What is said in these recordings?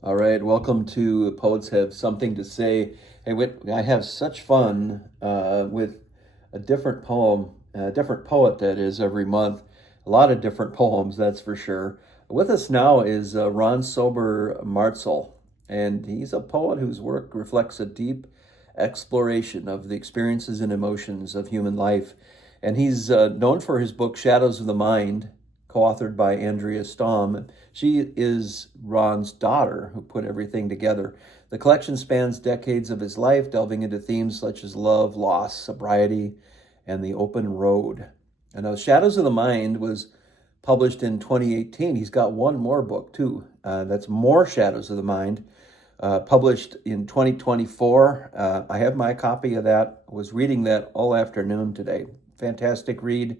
All right, welcome to Poets Have Something to Say. Hey, I have such fun with a different poem, a different poet that is every month. A lot of different poems, that's for sure. With us now is Ron Sober Martzahl, and he's a poet whose work reflects a deep exploration of the experiences and emotions of human life. And he's known for his book Shadows of the Mind, co-authored by Andrea Staum. She is Ron's daughter who put everything together. The collection spans decades of his life, delving into themes such as love, loss, sobriety, and the open road. And now Shadows of the Mind was published in 2018. He's got one more book too. That's More Shadows of the Mind, published in 2024. I have my copy of that. I was reading that all afternoon today. Fantastic read.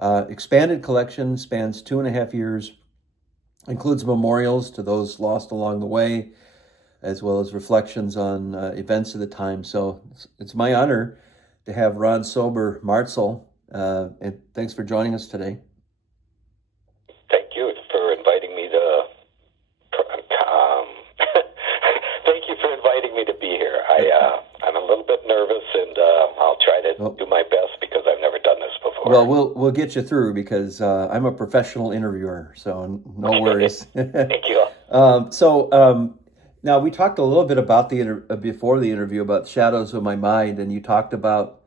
Expanded collection spans 2.5 years, includes memorials to those lost along the way, as well as reflections on events of the time. So it's my honor to have Ron Sober Martzahl, and thanks for joining us today. Thank you for inviting me to. Thank you for inviting me to be here. I'm a little bit nervous, and I'll try to do my best because I've never done this before. Well, we'll get you through because I'm a professional interviewer, so no worries. Thank you. Now we talked a little bit about before the interview about Shadows of My Mind, and you talked about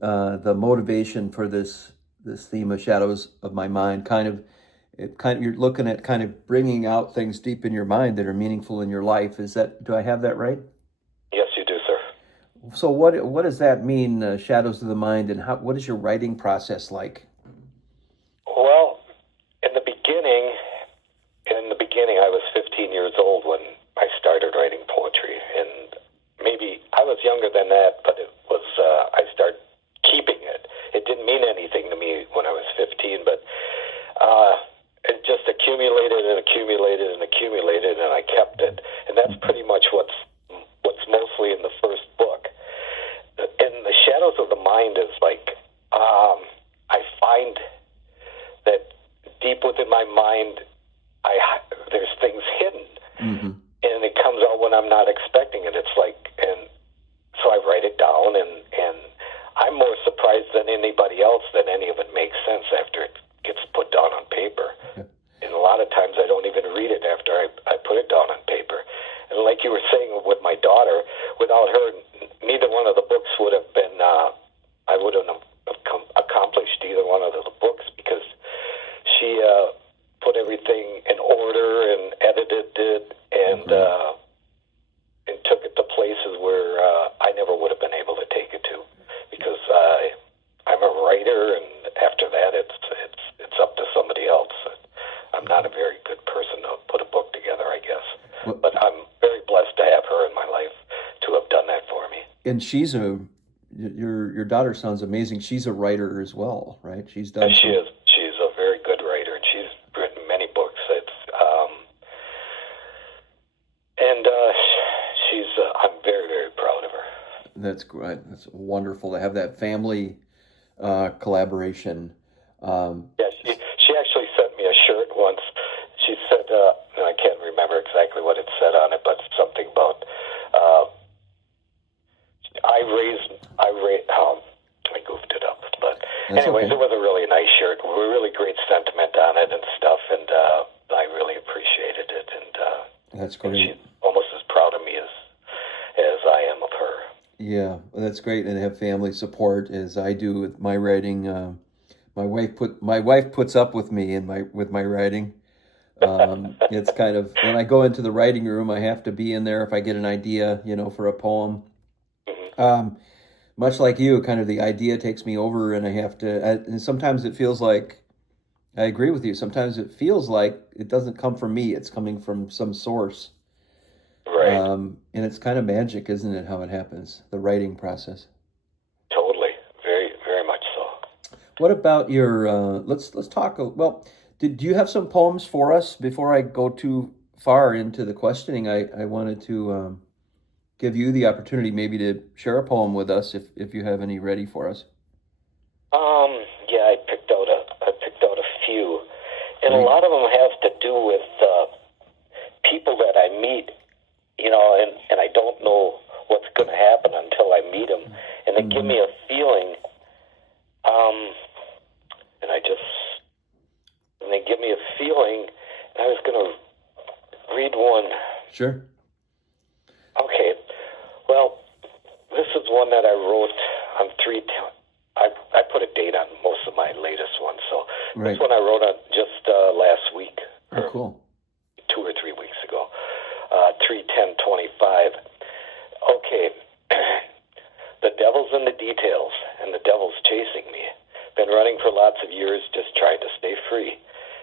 the motivation for this theme of Shadows of My Mind. You're looking at kind of bringing out things deep in your mind that are meaningful in your life. Do I have that right? Yes, you do, sir. So what does that mean, Shadows of the Mind, and what is your writing process like? Well, in the beginning, I was 15 years old when I started writing poetry, and maybe I was younger than that, but it was I started keeping it. It didn't mean anything to me when I was 15, but it just accumulated and accumulated and accumulated, and I kept it. And that's pretty much what's mostly in the first book. And the Shadows of the Mind is like, I find that deep within my mind, there's things hidden, and it comes out when I'm not expecting it. It's like, and so I write it down, and I'm more surprised than anybody else that any of it makes sense after it gets put down on paper. And a lot of times I don't even read it after I put it down on paper. And like you were saying with my daughter, without her, neither one of the books would have been, I wouldn't have accomplished either one of the books, because she put everything in order and edited it and took it to places where I never would have been able to take it to, because I'm a writer, and after that it's up to somebody else. I'm not a very good person to put a book together, I guess. But I'm very blessed to have her in my life to have done that for me. And your daughter sounds amazing. She's a writer as well, right? She's done. And she is. She's a very good writer, and she's written many books. I'm very, very proud of her. That's great. That's wonderful to have that family collaboration. Yeah, she actually sent me a shirt once. She said, and I can't remember exactly what it said on it, but something about I goofed it up. But anyways, okay. It was a really nice shirt. Really great sentiment on it and stuff, and I really appreciated it. And that's great. She's almost as proud of me as I am of her. Yeah, well, that's great, and have family support as I do with my writing. My wife puts up with me with my writing. It's kind of, when I go into the writing room, I have to be in there if I get an idea, for a poem. Much like you, kind of the idea takes me over, and I have to. And sometimes it feels like, I agree with you. Sometimes it feels like it doesn't come from me; it's coming from some source. Right. And it's kind of magic, isn't it? How it happens, the writing process. Totally, very, very much so. What about your? Let's talk. Well, do you have some poems for us before I go too far into the questioning? I wanted to give you the opportunity maybe to share a poem with us if you have any ready for us. Yeah, I picked out a few, and a lot of them have to do with people that I meet, and I don't know what's going to happen until I meet them. And they give me a feeling, and they give me a feeling, and I was going to read one. Sure. Okay. Well, this is one that I wrote on 3. I put a date on most of my latest ones, so Right. this one I wrote on just last week. Oh, cool. 2 or 3 weeks ago. 3/10/25. Okay. The devil's in the details, and the devil's chasing me. Been running for lots of years, just tried to stay free.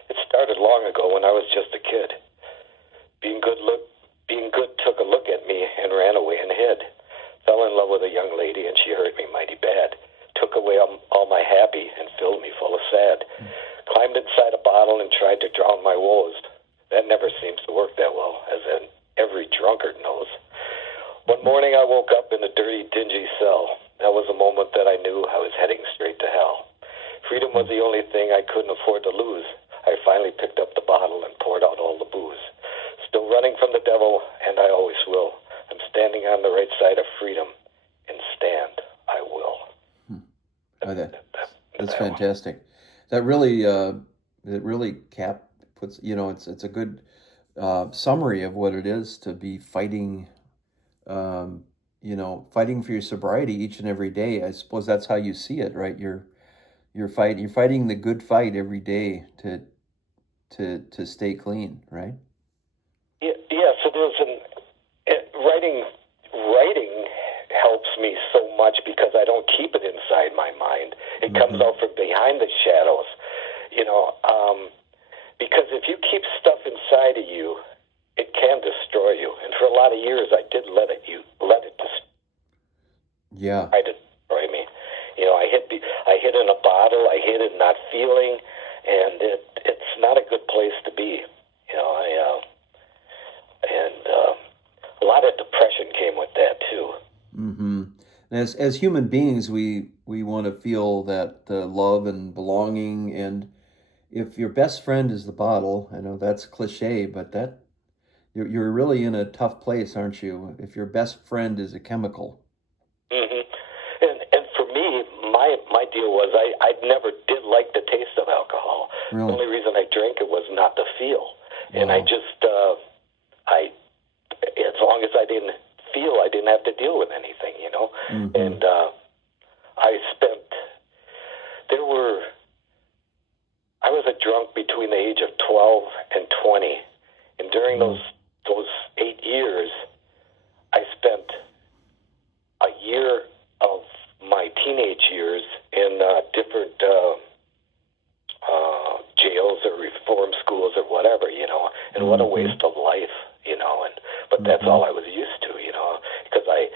It started long ago when I was just a kid. Being good took a look at me and ran away and hid. Fell in love with a young lady, and she hurt me mighty bad. Took away all my happy and filled me full of sad. Climbed inside a bottle and tried to drown my woes. That never seems to work that well, as every drunkard knows. One morning I woke up in a dirty, dingy cell. That was a moment that I knew I was heading straight to hell. Freedom was the only thing I couldn't afford to lose. I finally picked up the bottle and poured out all the booze. Still running from the devil, and I always will. I'm standing on the right side of freedom, and stand I will. Oh, that's fantastic. That really, puts, it's a good summary of what it is to be fighting, fighting for your sobriety each and every day. I suppose that's how you see it, right? You're fighting the good fight every day to stay clean, right? Yeah. So there's writing helps me so much because I don't keep it inside my mind. It comes out from behind the shadows, because if you keep stuff inside of you, it can destroy you. And for a lot of years, I did let it Yeah. destroy me. I hid in a bottle. I hid it not feeling, and it's not a good place to be. A lot of depression came with that too. Mm-hmm. As human beings, we want to feel that love and belonging. And if your best friend is the bottle, I know that's cliche, but you're really in a tough place, aren't you? If your best friend is a chemical. Mm-hmm. And for me, my deal was I never did like the taste of alcohol. Really? The only reason I drank it was not to feel, and I just as long as I didn't feel, I didn't have to deal with anything, Mm-hmm. And I was a drunk between the age of 12 and 20, and during those 8 years, I spent a year of my teenage years in different jails or reform schools or whatever, and what a waste of life, but that's all I was used to, because I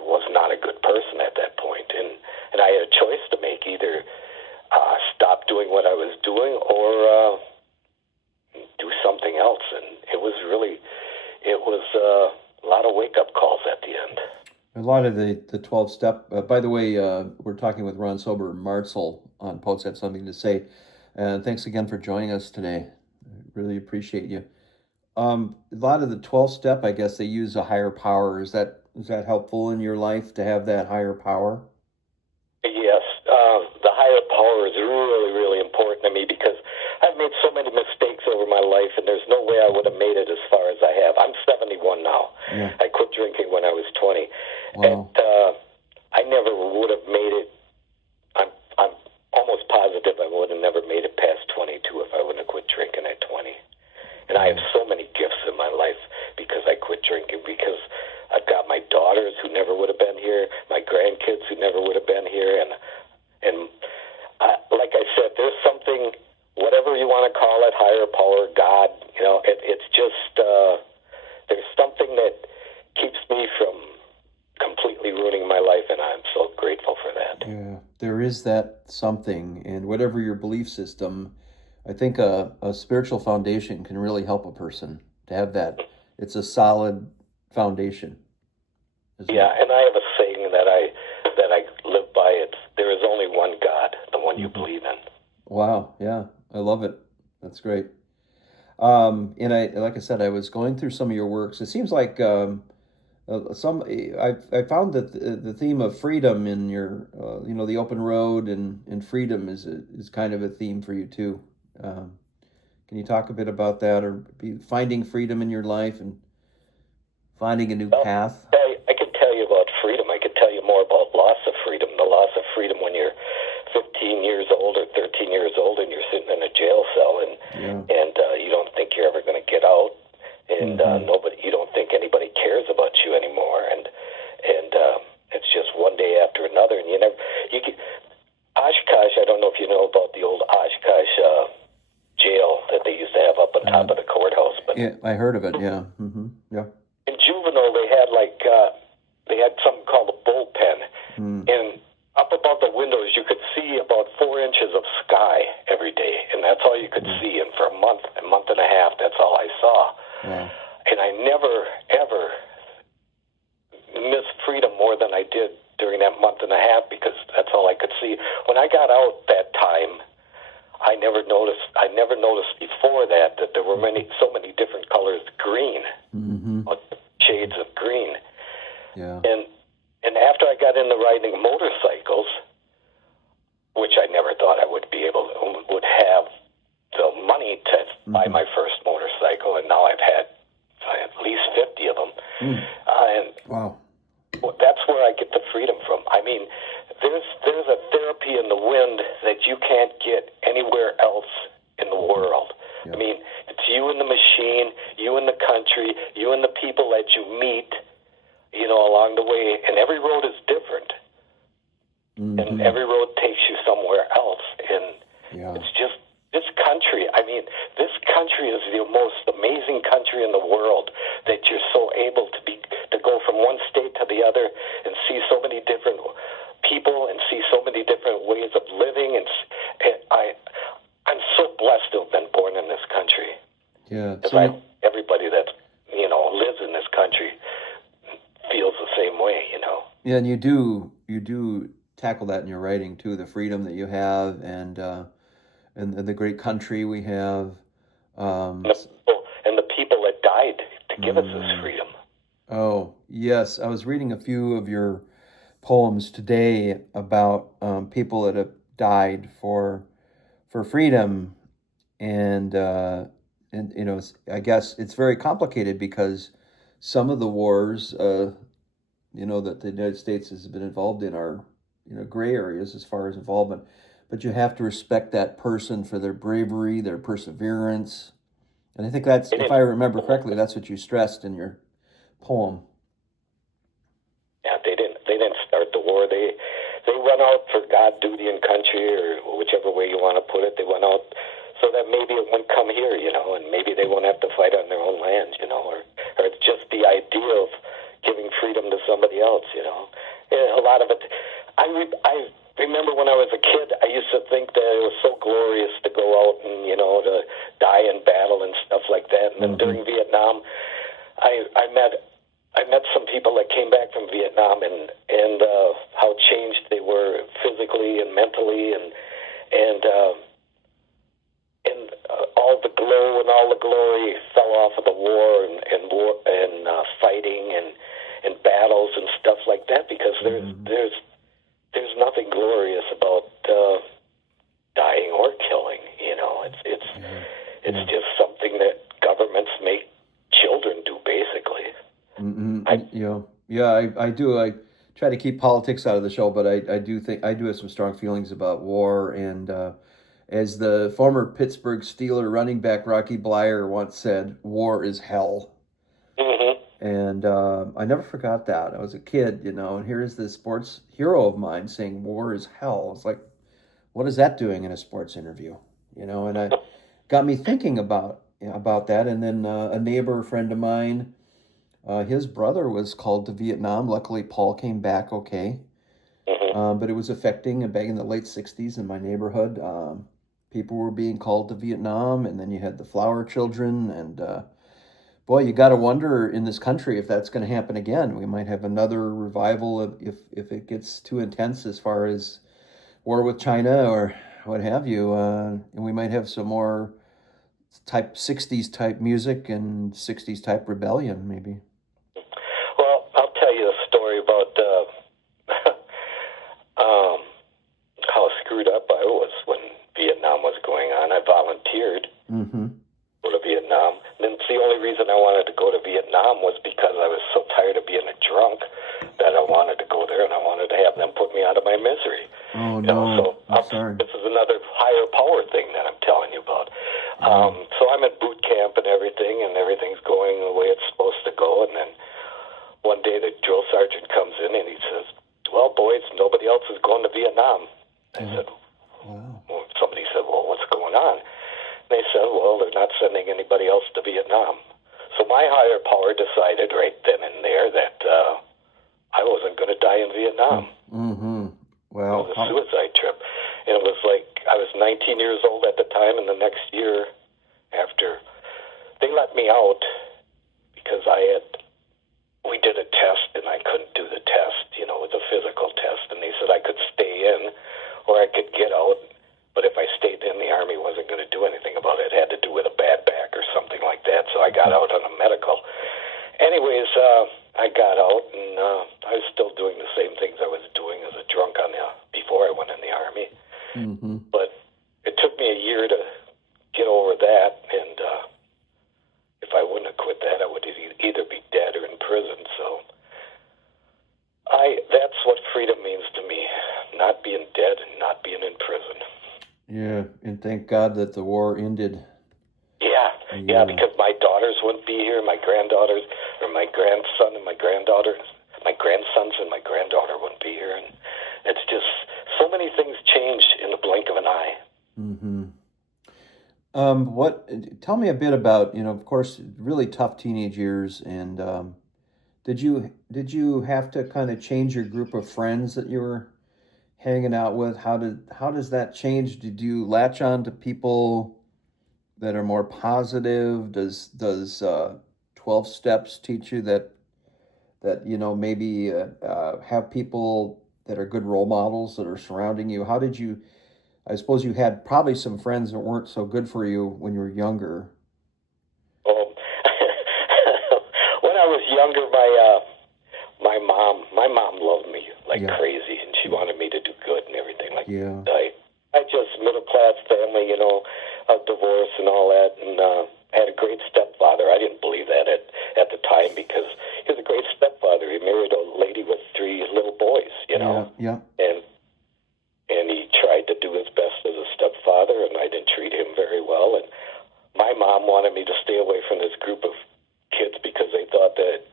was not a good person at that point, and I had a choice to make, either stop doing what I was doing or do something else, and it was a lot of wake-up calls at the end. A lot of the 12-step, by the way, we're talking with Ron Sober. Martzahl on Poets Had Something to Say. Thanks again for joining us today. I really appreciate you. A lot of the 12-step, I guess they use a higher power. Is that helpful in your life to have that higher power? Yes, the higher power is really, really important to me because I've made so many mistakes over my life, and there's no way I would have made it as far as I have. I'm 71 now. Yeah. I quit drinking when I was 20. Wow. And I never would have made it. I'm almost positive I would have never made it past 22 if I wouldn't have quit drinking at 20. And I have so many gifts in my life because I quit drinking, because I've got my daughters who never would have been here, my grandkids who never would have been here, and like I said, there's something, whatever you want to call it, higher power, God, it's just, there's something that keeps me from completely ruining my life, and I'm so grateful for that. Yeah, there is that something, and whatever your belief system, I think a spiritual foundation can really help a person to have that. It's a solid foundation. Yeah, and I have a saying that I live by. It's, there is only one God, the one you believe in. Wow, yeah, I love it. That's great. And like I said, I was going through some of your works. It seems like I found that the theme of freedom in your, the open road and freedom is kind of a theme for you too. Um, can you talk a bit about that, or finding freedom in your life and finding a new Well, path? I could tell you about freedom. I could tell you more about loss of freedom. The loss of freedom when you're 15 years old or 13 years old and you're sitting in a jail cell and Yeah. you don't think you're ever going to get out, and Mm-hmm. you don't think anybody cares about you anymore, and it's just one day after another, and you get Oshkosh. I don't know if you know about the old Oshkosh jail that they used to have up on top of the courthouse, but Yeah, I heard of it. Yeah. Mm-hmm. Yeah. in juvenile they had something called a bullpen, and up above the windows you could see about 4 inches of sky every day, and that's all you could see. And for a month and a half, that's all I saw. Wow. And I never ever missed freedom more than I did during that month and a half, because that's all I could see. When I got out that time, I never noticed before that there were so many different colors, green, Mm-hmm. shades of green. Yeah. And after I got into riding motorcycles, which I never thought I would have the money to buy my first motorcycle, and now I've had at least 50 of them. And Wow. that's where I get the freedom from. I mean, there's a therapy in the wind that you can't get anywhere else in the world. Yeah. I mean, it's you and the machine, you and the country, you and the people that you meet, along the way. And every road is different. And every road takes you somewhere else. And Yeah. it's just this country. I mean, this country is the most amazing country in the world, that you're so able to go from one state to the other and see so many different people and see so many different ways of living. And I'm so blessed to have been born in this country. Yeah. Because everybody that lives in this country feels the same way. Yeah, and you do tackle that in your writing too, the freedom that you have, and the great country we have. And the people that died to give us this freedom. Oh, yes. I was reading a few of your poems today about people that have died for freedom, and I guess it's very complicated because some of the wars that the United States has been involved in are gray areas as far as involvement, but you have to respect that person for their bravery, their perseverance, and I think that's, if I remember correctly, that's what you stressed in your poem. Yeah, they didn't start the war. They went out for God, duty, and country, or whichever way you want to put it. They went out so that maybe it wouldn't come here, and maybe they won't have to fight on their own land, or it's just the idea of giving freedom to somebody else, Yeah, a lot of it. I remember when I was a kid, I used to think that it was so glorious to go out and to die in battle and stuff like that. And then during Vietnam, I met some people that came back from Vietnam, and how changed they were physically and mentally, and all the glow and all the glory fell off of the war and fighting and battles and stuff like that, because there's nothing glorious about dying or killing. It's just something that governments make children do, basically. I do. I try to keep politics out of the show, but I do think I do have some strong feelings about war. And as the former Pittsburgh Steeler running back Rocky Bleier once said, "War is hell." And I never forgot that. I was a kid, and here's this sports hero of mine saying war is hell. It's like, what is that doing in a sports interview? And I got me thinking about that. And then a neighbor friend of mine, his brother was called to Vietnam. Luckily, Paul came back okay. But it was affecting, back in the late 60s in my neighborhood. People were being called to Vietnam, and then you had the flower children, and boy, you got to wonder in this country if that's going to happen again. We might have another revival if it gets too intense as far as war with China or what have you, and we might have some more type 60s type music and 60s type rebellion, maybe. Well, I'll tell you a story about how screwed up I was when Vietnam was going on. I volunteered Mm-hmm. to go to Vietnam. And the only reason I wanted to go to Vietnam was because I was so tired of being a drunk that I wanted to go there and I wanted to have them put me out of my misery. Oh, You know, no. so I'm sorry. this is another higher power thing that I'm telling you about. So I'm at boot camp and everything's going the way it's supposed to go. And then one day the drill sergeant comes in and he says, "Well, boys, nobody else is going to Vietnam." I said, Wow. well, somebody said, "Well, what's going on?" And they said, "Well, they're not sending anybody else to Vietnam." So my higher power decided right then and there that I wasn't going to die in Vietnam. Mm-hmm. It Well, was a suicide trip. And it was like I was 19 years old at the time, and the next year after, they let me out because we did a test, and I couldn't do the test. You know, it was a physical test, and they said I could stay in or I could get out. But if I stayed in, the Army wasn't going to do anything about it. It had to do with a bad back or something like that, so I got out on a medical. Anyways, I got out, and I was still doing the same things I was doing as a drunk before I went in the Army. mm-hmm. But it took me a year to get over that, and if I wouldn't have quit that, I would either be dead or in prison. So that's what freedom means to me, not being dead and not being in prison. Yeah, and thank God that the war ended. Yeah, because my daughters wouldn't be here, my granddaughters, or my grandson and my granddaughter, my grandsons and my granddaughter wouldn't be here, and it's just so many things changed in the blink of an eye. Mm-hmm. Tell me a bit about, of course, really tough teenage years, and did you have to kind of change your group of friends that you were hanging out with? How does that change? Did you latch on to people that are more positive? Does 12 steps teach you that maybe have people that are good role models that are surrounding you? How did you? I suppose you had probably some friends that weren't so good for you when you were younger. When I was younger, my mom loved me like crazy, and she wanted me to do good and everything like that. I just middle class family, a divorce and all that, and I had a great stepfather. I didn't believe that at the time because he was a great stepfather. He married a lady with 3 little boys, Yeah. And he tried to do his best as a stepfather, and I didn't treat him very well. And my mom wanted me to stay away from this group of kids because they thought that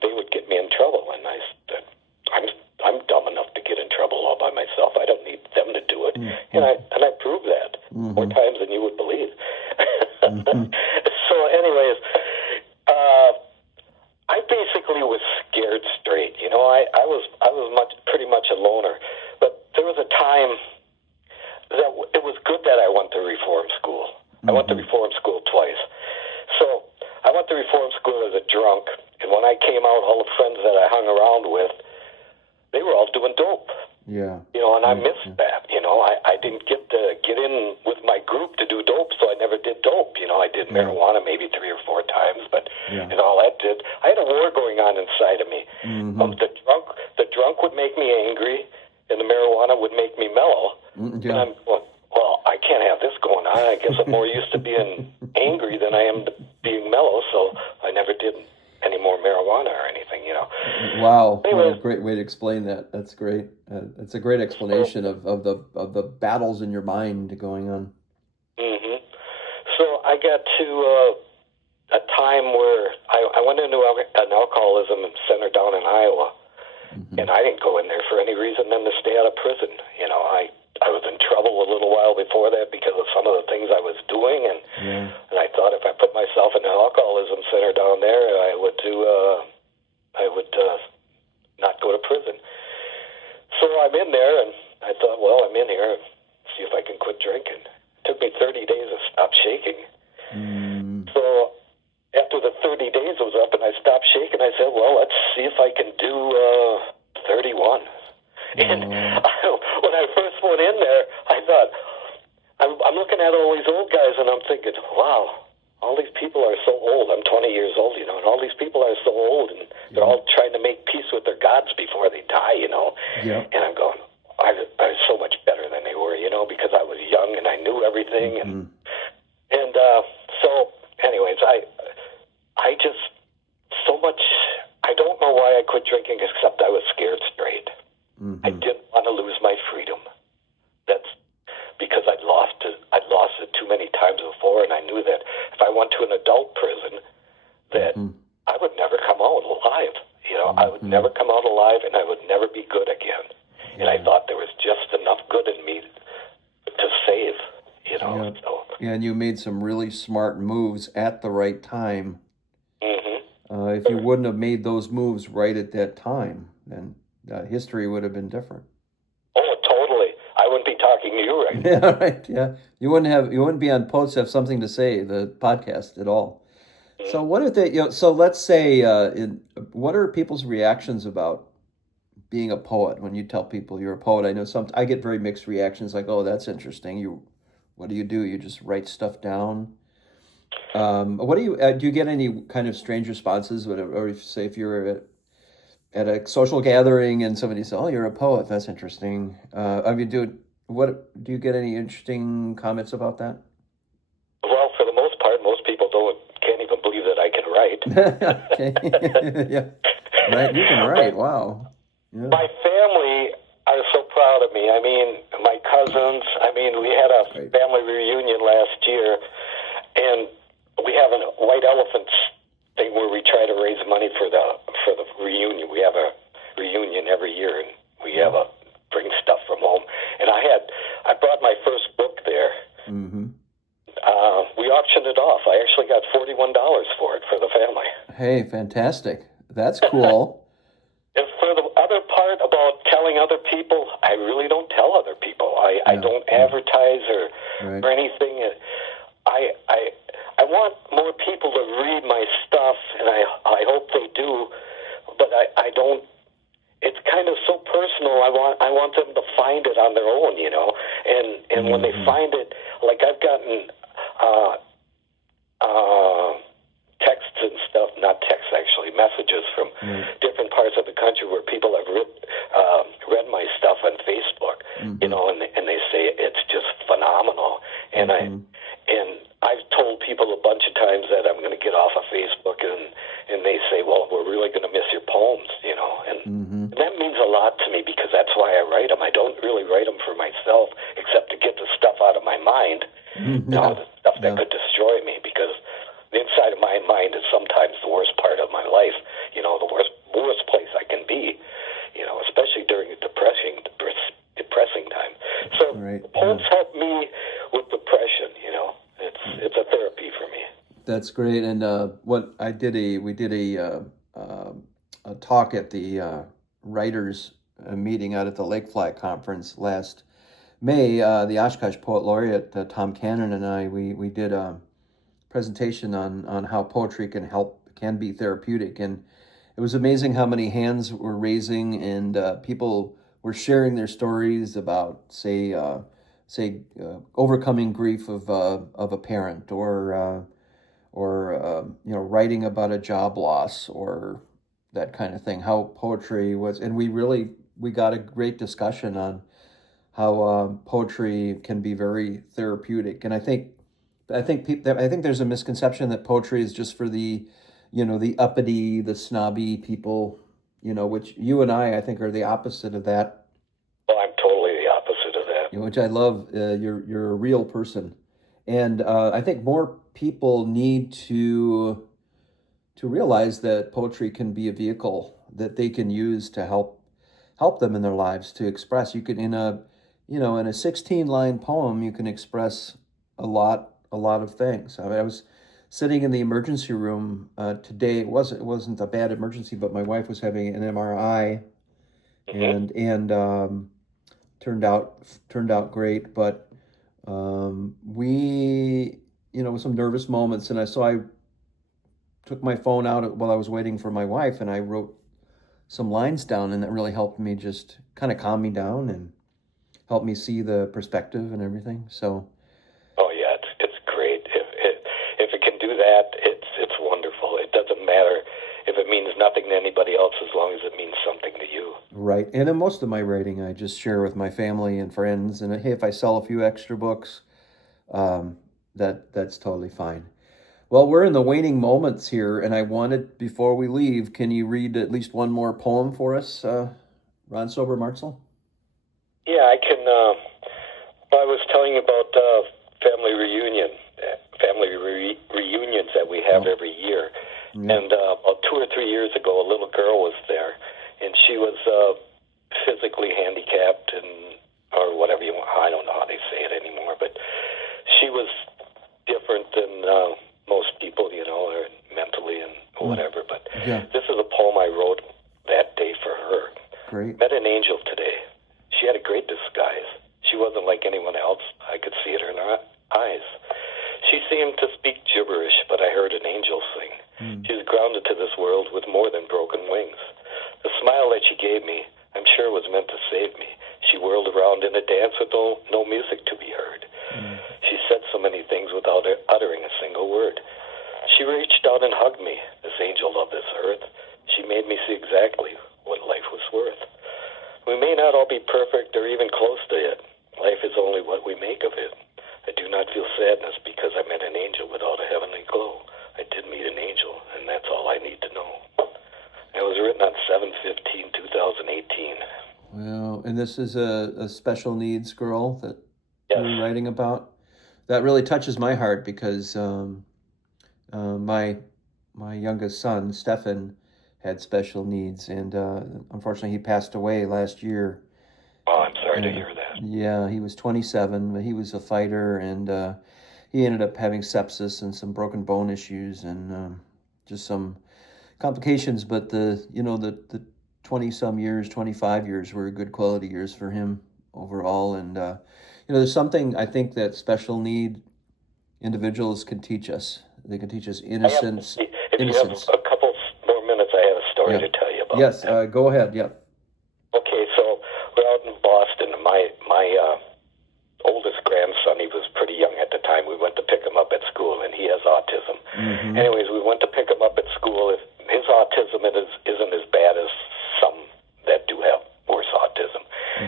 they would get me in trouble. And I said, I'm dumb enough to get in trouble all by myself. I don't need them to do it. Mm-hmm. And I proved that more times than you would believe. So anyways, I basically was scared straight. I was pretty much a loner. But there was a time that it was good that I went to reform school. I went to reform school twice. So I went to reform school as a drunk, and when I came out, all the friends that I hung around with, they were all doing dope. Yeah. And I missed that. I didn't get in with my group to do dope, so I never did dope. I did marijuana maybe 3 or 4 times, but and all that did. I had a war going on inside of me. Mm-hmm. The drunk would make me angry, and the marijuana would make me mellow. Yeah. And I'm going, well, I can't have this going on. I guess I'm more used to being angry than I am to being mellow, so I never did any more marijuana or anything, Wow, Anyways, what a great way to explain that. That's great. It's a great explanation of the battles in your mind going on. Mm-hmm. So I got to a time where I went into an alcoholism center down in Iowa, and I didn't go in there for any reason than to stay out of prison. I was in trouble a little while before that because of some of the things I was doing, and I thought if I put myself in an alcoholism center down there, I would not go to prison. So I'm in there, and I thought, well, I'm in here, see if I can quit drinking. It took me 30 days to stop shaking. So after the 30 days was up and I stopped shaking, I said, well, let's see if I can do 31. And when I first went in there, I thought, I'm looking at all these old guys, and I'm thinking, wow, all these people are so old. I'm 20 years old, and all these people are so old, and they're all trying to make peace with their gods before they die, Yeah. And I'm going, I was so much better than they were, because I was young and I knew everything, and so, anyways, I just so much. I don't know why I quit drinking, except I was scared straight. I didn't want to lose my freedom. That's because I'd lost it too many times before, and I knew that if I went to an adult prison, that I would never come out alive. I would never come out alive, and I would never be good again. And I thought there was just enough good in me to save. Yeah. So. Yeah, and you made some really smart moves at the right time. If you wouldn't have made those moves right at that time, then history would have been different. Oh, totally. I wouldn't be talking to you right now. Yeah, right. Yeah, you wouldn't be on Poets Have Something to Say, the podcast, at all. So what if they? So let's say, what are people's reactions about being a poet when you tell people you're a poet? I know I get very mixed reactions, like, "Oh, that's interesting. What do? You just write stuff down?" What do you get any kind of strange responses? Or if you're at a social gathering and somebody says, "Oh, you're a poet. That's interesting." What do you get any interesting comments about that? Well, for the most part, most people can't even believe that I can write. Okay. Yeah. Right. You can write. Wow. Yeah. My family are so proud of me. I mean, my cousins. I mean, we had a family reunion last year, and we have a white elephant thing where we try to raise money for the reunion. We have a reunion every year, and we have bring stuff from home. And I brought my first book there. We auctioned it off. I actually got $41 for it for the family. Hey, fantastic! That's cool. And for the other part about telling other people, I really don't tell other people. I don't advertise or anything. I want more people to read my stuff, and I hope they do. But I don't. It's kind of so personal. I want them to find it on their own, And when they find it, like I've gotten texts and stuff, not texts actually, messages from different parts of the country where people have read my stuff on Facebook, and they say it's just phenomenal. And I've told people a bunch of times that I'm going to get off of Facebook, and they say, well, we're really going to miss your poems, and that means a lot to me because that's why I write them. I don't really write them for myself except to get the stuff out of my mind, the stuff that could destroy me, because the inside of my mind is sometimes the worst part of my life, the worst place I can be, especially during a depressing time. So poems help me with depression, It's a therapy for me. That's great. And we did a talk at the writers meeting out at the Lake Flat Conference last May. The Oshkosh Poet Laureate Tom Cannon and I we did a presentation on how poetry can be therapeutic, and it was amazing how many hands were raising, and people were sharing their stories about say overcoming grief of a parent, or writing about a job loss or that kind of thing. How poetry was, and we got a great discussion on how poetry can be very therapeutic. And I think there's a misconception that poetry is just for the uppity, the snobby people, which you and I think are the opposite of that. Well, I'm totally the opposite of that. Which I love. You're a real person, and I think more people need to realize that poetry can be a vehicle that they can use to help them in their lives to express. You can in a 16-line poem you can express a lot of things. I mean, I was sitting in the emergency room today. It wasn't a bad emergency, but my wife was having an MRI, and turned out great. But we with some nervous moments, and I took my phone out while I was waiting for my wife, and I wrote some lines down, and that really helped me just kind of calm me down and help me see the perspective and everything. So to anybody else as long as it means something to you. Right. And in most of my writing, I just share with my family and friends. And hey, if I sell a few extra books, that's totally fine. Well, we're in the waning moments here, and I wanted, before we leave, can you read at least one more poem for us, Ron Sober Martzahl? Yeah, I can. I was telling you about reunions that we have every year. Yeah. And about 2 or 3 years ago, a little girl was there, and she was physically handicapped, or whatever you want. I don't know how they say it anymore, but she was different than most people, or mentally and whatever. But This is a poem I wrote that day for her. Great. Met an angel today. She had a great disguise. She wasn't like anyone else. I could see it in her eyes. She seemed to speak gibberish, but I heard an angel sing. She was grounded to this world with more than broken wings. The smile that she gave me, I'm sure, was meant to save me. She whirled around in a dance with no music to be heard. She said so many things without uttering a single word. She reached out and hugged me, this angel of this earth. She made me see exactly what life was worth. We may not all be perfect or even close to it. Life is only what we make of it. I do not feel sadness because I met an angel without a heavenly glow. I did meet an angel, and that's all I need to know. It was written on 7/15/2018. Well, and this is a special needs girl that you're writing about. That really touches my heart because my youngest son, Stefan, had special needs, and unfortunately he passed away last year. Oh, I'm sorry to hear that. Yeah, he was 27, but he was a fighter, and he ended up having sepsis and some broken bone issues and just some complications. But the 20-some years, 25 years were good quality years for him overall. And there's something I think that special need individuals can teach us. They can teach us innocence. If you have a couple more minutes, I have a story to tell you about. Yes, go ahead. Yeah. Okay, so we're out in Boston. My oldest grandson, he was pretty young at the time. We went to pick him up at school, and he has autism. Anyways, we went to pick him up at school. His autism isn't as bad as some that do have worse autism.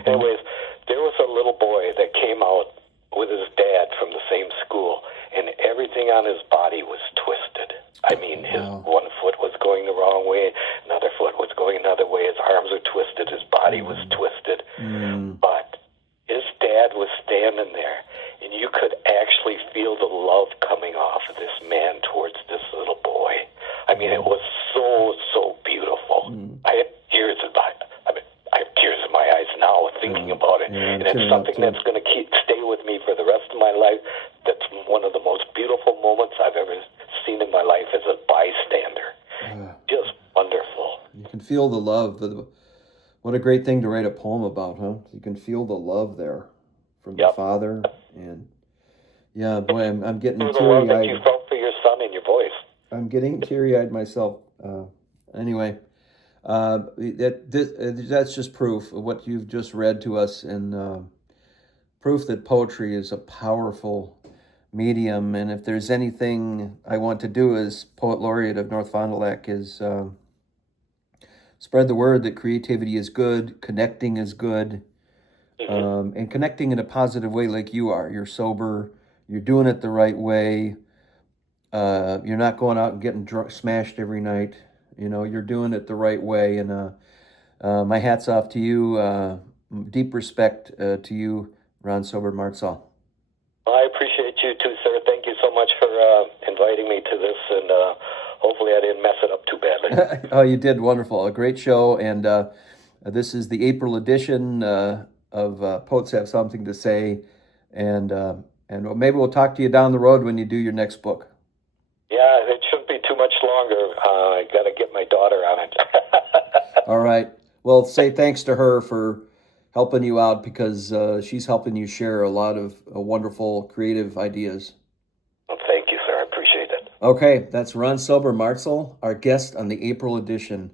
Anyways, there was a little boy that came out with his dad from the same school, and everything on his body was twisted. I mean, his one foot was going the wrong way, another foot was going another way, his arms were twisted, his body was twisted. But his dad was standing there, and you could actually feel the love coming off of this man towards this little boy. I mean, it was so beautiful. I have tears in my eyes now thinking about it. And it's something that's going to stay with me for the rest of my life. That's one of the most beautiful moments I've ever seen in my life as a bystander. Just wonderful. You can feel the love. What a great thing to write a poem about, huh? You can feel the love there from the father. And yeah, boy, I'm getting teary-eyed. The love that you felt for your son in your voice. I'm getting teary-eyed myself. Anyway, that's just proof of what you've just read to us, and proof that poetry is a powerful medium. And if there's anything I want to do as Poet Laureate of North Fond du Lac is spread the word that creativity is good, connecting is good, and connecting in a positive way like you are. You're sober, you're doing it the right way. You're not going out and getting smashed every night. You're doing it the right way. And my hat's off to you. Deep respect to you, Ron Sober Martzahl. Well, I appreciate you too, sir. Thank you so much for inviting me to this, and hopefully I didn't mess it up too badly. Oh, you did wonderful. A great show. And this is the April edition of Poets Have Something to Say. And maybe we'll talk to you down the road when you do your next book. Yeah, it shouldn't be too much longer. I got to get my daughter on it. All right. Well, say thanks to her for helping you out, because she's helping you share a lot of wonderful creative ideas. Well, thank you, sir. I appreciate it. Okay, that's Ron Sober Martzahl, our guest on the April edition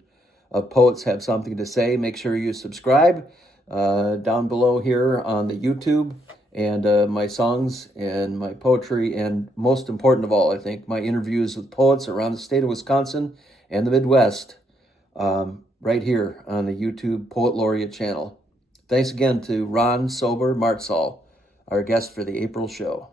of Poets Have Something to Say. Make sure you subscribe down below here on the YouTube, and my songs and my poetry, and most important of all, I think, my interviews with poets around the state of Wisconsin and the Midwest right here on the YouTube Poet Laureate channel. Thanks again to Ron Sober Martzahl, our guest for the April show.